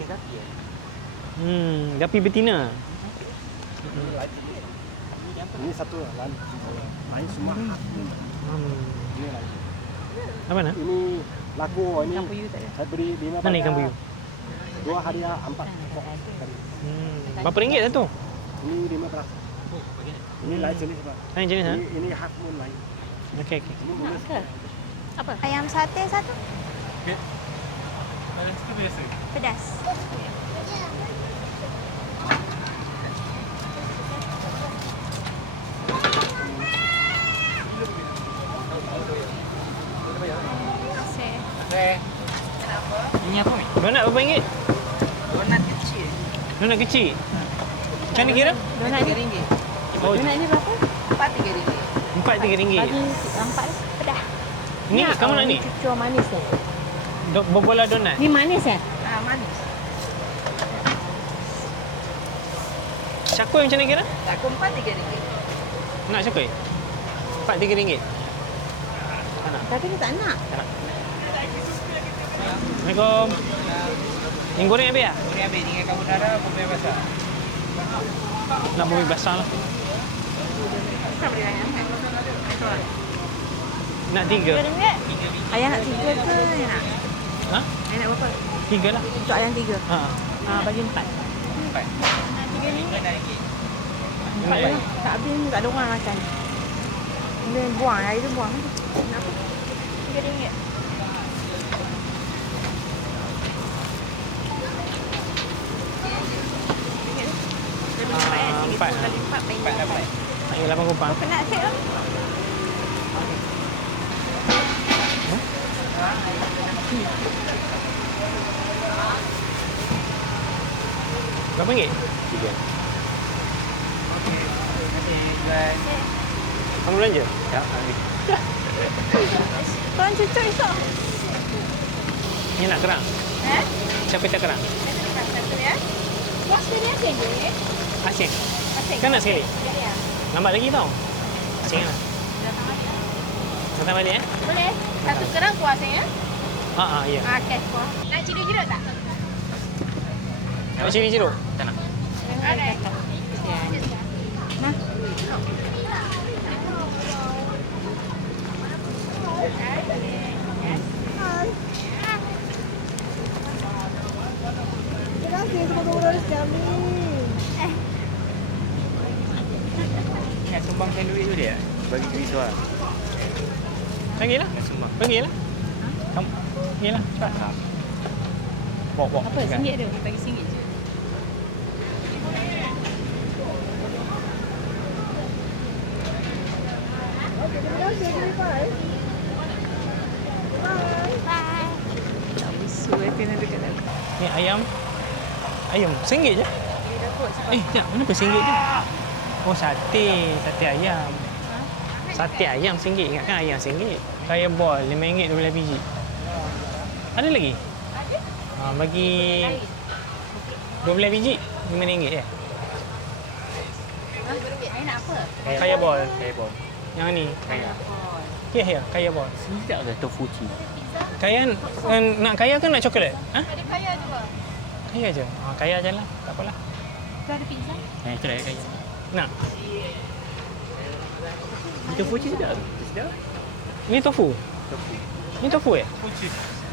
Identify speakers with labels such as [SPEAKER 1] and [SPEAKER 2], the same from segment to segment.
[SPEAKER 1] gapi ya.
[SPEAKER 2] Gapi betina.
[SPEAKER 3] Ini satu lain. Lain semua. Ini lain.
[SPEAKER 2] Apa nak?
[SPEAKER 3] Ini laku ini.
[SPEAKER 4] Ikan puyuh tak ada.
[SPEAKER 3] Saya beri 5
[SPEAKER 2] Mana ikan puyuh?
[SPEAKER 3] 2 hadiah 4 pokok.
[SPEAKER 2] Berapa ringgit satu?
[SPEAKER 3] Ini 15. Ini lain jenis Pak.
[SPEAKER 2] Lain jenis ha?
[SPEAKER 3] Ini half moon lain.
[SPEAKER 2] Okey.
[SPEAKER 3] Ini bonus.
[SPEAKER 4] Apa?
[SPEAKER 5] Ayam sate satu.
[SPEAKER 1] Pedas.
[SPEAKER 5] Pedas.
[SPEAKER 1] Ini apa ni?
[SPEAKER 2] Donat berapa ringgit?
[SPEAKER 1] Donat kecil.
[SPEAKER 2] Donat kecil. Macam ni kira?
[SPEAKER 4] Donat ni.
[SPEAKER 1] RM3.
[SPEAKER 2] Oh,
[SPEAKER 4] Donat ni berapa?
[SPEAKER 1] RM4.
[SPEAKER 2] RM4
[SPEAKER 4] Bagi empat dah.
[SPEAKER 5] Pedas.
[SPEAKER 2] Ni kamu nak ni?
[SPEAKER 4] Cucur manis tu.
[SPEAKER 2] Berbola donat.
[SPEAKER 4] Ni manis eh?
[SPEAKER 1] Manis.
[SPEAKER 2] Cakui macam ni kira?
[SPEAKER 1] Aku RM4.
[SPEAKER 2] Nak cakui? RM4
[SPEAKER 4] Tapi ni tak nak.
[SPEAKER 2] Assalamualaikum. Yang goreng habis tak?
[SPEAKER 1] Boleh ambil dengan carbonara, bumbu basah.
[SPEAKER 2] Nak bumi basah lah. Nak 3?
[SPEAKER 5] RM3.
[SPEAKER 4] Ayah nak 3 ke ayah nak?
[SPEAKER 2] Ha?
[SPEAKER 4] Ayah nak berapa?
[SPEAKER 2] 3 lah.
[SPEAKER 4] Untuk ayam 3.
[SPEAKER 2] Ha.
[SPEAKER 4] Bagi 4.
[SPEAKER 1] RM4. RM5.
[SPEAKER 4] Empat je lah. Tak habis ni tak ada orang makan. Dia buang, hari tu buang. Kenapa?
[SPEAKER 5] RM3.
[SPEAKER 2] Empat.
[SPEAKER 5] Kali 4 baik.
[SPEAKER 2] Nak 8 kupang.
[SPEAKER 5] Penat sikit lah.
[SPEAKER 2] Berapa ringgit?
[SPEAKER 3] 3.
[SPEAKER 2] Kamu belanja?
[SPEAKER 3] Ya, ini.
[SPEAKER 5] Korang cucuk esok.
[SPEAKER 2] Ni nak kerang? Siapa tak kerang?
[SPEAKER 5] Satu ya. Puas ni asyik je.
[SPEAKER 2] Asyik.
[SPEAKER 5] Asyik.
[SPEAKER 2] Kan nak sekali?
[SPEAKER 5] Ya.
[SPEAKER 2] Lambat lagi tau. Asyik lah. Datang balik eh?
[SPEAKER 5] Boleh. Satu kerang puas ya.
[SPEAKER 2] Ya.
[SPEAKER 5] Okey, puas. Nak cili jeruk tak?
[SPEAKER 2] Nak cili jeruk? Tak nak.
[SPEAKER 5] Alright.
[SPEAKER 4] Nah. Terima kasih semua sekali.
[SPEAKER 1] Nak sumbangkan duit tu dia? Bagi duit suara.
[SPEAKER 2] Panggil lah.
[SPEAKER 1] Sumbang.
[SPEAKER 2] Panggil lah. Kamu panggil lah. Cepat. Bawa.
[SPEAKER 4] Apa? RM1 tu? Bagi RM1 je.
[SPEAKER 5] Bye.
[SPEAKER 4] Tak musuh kena dekat dalam.
[SPEAKER 2] Ni ayam. Ayam. RM1 je. Sekejap. Kenapa RM1 je? Oh, sate. Sate ayam. Sate ayam RM1. Ingatkan ayam RM1. Kaya bol RM5 12 biji. Ada lagi? Ada. Bagi 12 biji RM5 je.
[SPEAKER 5] Ayah nak apa?
[SPEAKER 2] Kaya bol.
[SPEAKER 1] Kaya bol.
[SPEAKER 2] Yang ni.
[SPEAKER 1] Kaya.
[SPEAKER 2] Ya, kaya bol.
[SPEAKER 1] Sini tak ada tofu cheese.
[SPEAKER 2] Kaya nak kaya ke nak coklat? Ha?
[SPEAKER 5] Ada kaya juga.
[SPEAKER 2] Kaya je. Kaya je lah. Tak apalah.
[SPEAKER 5] Tu ada pizza.
[SPEAKER 1] Itu dah kaya.
[SPEAKER 2] Nak.
[SPEAKER 1] Tofu cheese tak ada. Sedap.
[SPEAKER 2] Ni tofu.
[SPEAKER 1] Tofu.
[SPEAKER 2] Ni tofu eh?
[SPEAKER 1] Tofu cheese.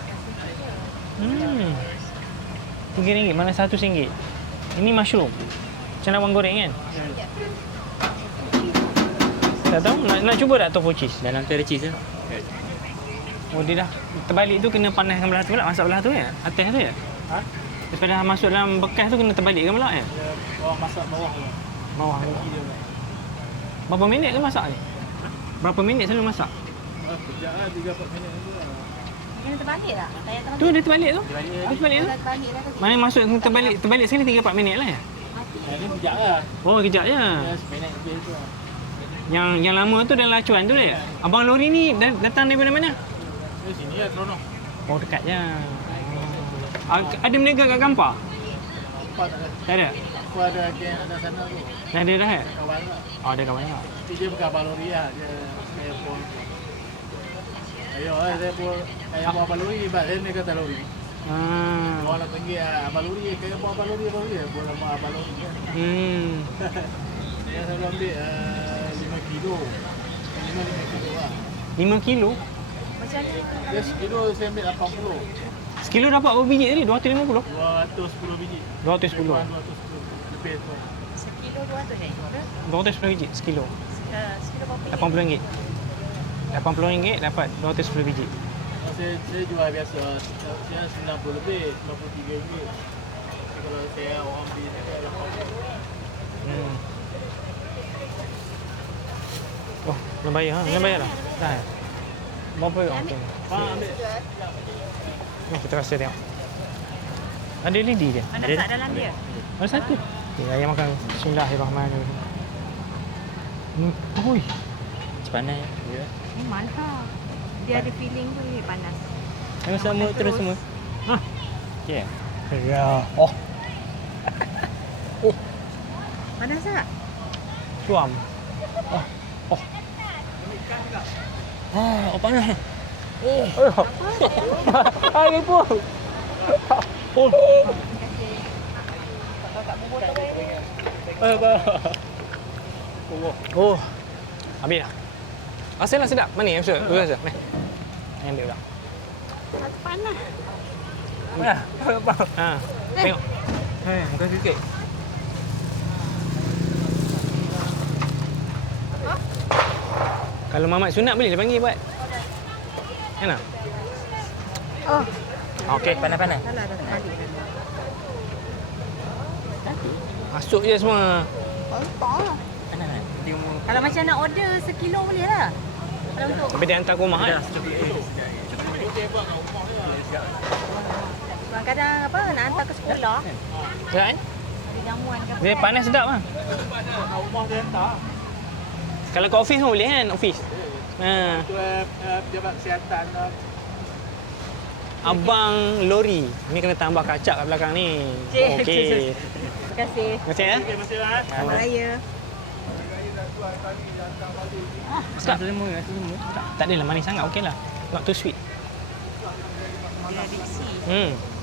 [SPEAKER 2] RM3. Mana satu RM1? Ini mushroom. Macam nak goreng kan? Tak tahu? Nak cuba tak tofu cheese?
[SPEAKER 1] Dalam tu ada cheese lah.
[SPEAKER 2] Oh, dia dah terbalik tu kena panaskan belah tu pula. Masak belah tu ya? Atas tu ya?
[SPEAKER 3] Ha?
[SPEAKER 2] Lepas dah masuk dalam bekas tu kena terbalikkan pula ya?
[SPEAKER 3] Bawah masak bawah tu.
[SPEAKER 2] Bawah tu. Berapa minit tu masak ni? Berapa minit selalu masak?
[SPEAKER 3] Sekejap lah, 3-4 minit tu lah.
[SPEAKER 5] Kena terbalik tak? Tayar terbalik.
[SPEAKER 2] Tu dia terbalik tu. Dia terbalik tu.
[SPEAKER 5] Terbalik lah.
[SPEAKER 2] Mana masuk terbalik sekali 3-4 minit lah ya?
[SPEAKER 3] Ini sekejap lah.
[SPEAKER 2] Oh, kejap je.
[SPEAKER 3] Seminit lebih tu lah.
[SPEAKER 2] Yang lama tu dalam lacuan tu ya? Abang lori ni datang daripada mana?
[SPEAKER 3] Di sini lah, Teronok.
[SPEAKER 2] Oh, dekat je. Ada meniaga kat Kampar?
[SPEAKER 3] Nampak tak ada?
[SPEAKER 2] Tak ada?
[SPEAKER 3] Aku ada geng ada sana tu.
[SPEAKER 2] Dah ada dah ya?
[SPEAKER 3] Kawan lah.
[SPEAKER 2] Oh, ada kawan lah.
[SPEAKER 3] Tapi dia bukan balori lah. Dia airport. Ayo, saya pun buat balori. Sebab saya ni kata lori. Buah nak pergi Abang Luri, kaya buah Abang Luri, buah nama Abang Luri kan. Saya selalu ambil 5 kilo. 5 kilo lah.
[SPEAKER 2] 5 kilo?
[SPEAKER 5] Macam mana?
[SPEAKER 3] Dia sekilo saya ambil 80.
[SPEAKER 2] Sekilo dapat berapa biji tadi? 250?
[SPEAKER 3] 210 biji.
[SPEAKER 2] 210.
[SPEAKER 3] 210 lebih tu.
[SPEAKER 5] Sekilo 200 ni?
[SPEAKER 2] 210 biji sekilo.
[SPEAKER 5] Sekilo berapa?
[SPEAKER 2] RM80. RM80 dapat 210 biji.
[SPEAKER 3] Saya jual biasa. Saya 90 lebih, 93 ringgit. Kalau saya orang beli saya 80.
[SPEAKER 2] Oh, nak bayar ha? Nak bayar dah? Dah. Berapa ya? Okey.
[SPEAKER 3] Ambil.
[SPEAKER 2] Oh, kita rasa tengok. Ada lidi dia?
[SPEAKER 5] Mana tak dalam dia?
[SPEAKER 2] Ada satu. Okay, ayam makan. Bismillahirrahmanirrahim. Oi.
[SPEAKER 1] Panas ya.
[SPEAKER 4] Ni mahal. Dia ada feeling tu ni panas.
[SPEAKER 1] Yang sama terus semua.
[SPEAKER 2] Ha.
[SPEAKER 1] Ya.
[SPEAKER 2] Ya. Oh,
[SPEAKER 4] Panas tak?
[SPEAKER 2] suam.
[SPEAKER 1] Oh, panas.
[SPEAKER 2] Hai, pun. Oh. Oh. Habis dah. Rasanya sedap. Mana yang sedap? Dua rasa. Ni. Yang dia pula.
[SPEAKER 4] Satu panas.
[SPEAKER 2] Ha. Tengok.
[SPEAKER 1] Bukan sikit.
[SPEAKER 2] Kalau Mamat sunat boleh dia panggil buat. Kan tak?
[SPEAKER 4] Oh,
[SPEAKER 2] Okey.
[SPEAKER 1] Panas-panas.
[SPEAKER 4] salah dah balik.
[SPEAKER 2] Masuk je semua.
[SPEAKER 4] Kontol.
[SPEAKER 1] Panas. Dia mau
[SPEAKER 5] Kalau macam nak order sekilo boleh lah. Kalau untuk
[SPEAKER 2] Tapi dia hantar ke rumah kan?
[SPEAKER 5] kadang-kadang apa nak hantar ke sekolah,
[SPEAKER 2] Kan?
[SPEAKER 5] ada jamuan ke apa.
[SPEAKER 2] Dia panas sedap lah.
[SPEAKER 3] Rumah dia hantar.
[SPEAKER 2] Kalau ke office pun boleh kan? Office. Ha.
[SPEAKER 3] Tu pejabat kesihatan.
[SPEAKER 2] Abang Lori. Ni kena tambah kacak kat belakang ni.
[SPEAKER 5] Cik.
[SPEAKER 2] Okey.
[SPEAKER 5] Terima kasih.
[SPEAKER 2] Terima kasih ya.
[SPEAKER 3] Terima kasih lah.
[SPEAKER 4] Selamat Raya.
[SPEAKER 2] Sedap.
[SPEAKER 1] semua, semua.
[SPEAKER 2] Tak adalah manis sangat. Okey lah. Not too sweet.
[SPEAKER 5] Dia adiksi.
[SPEAKER 2] Hmm.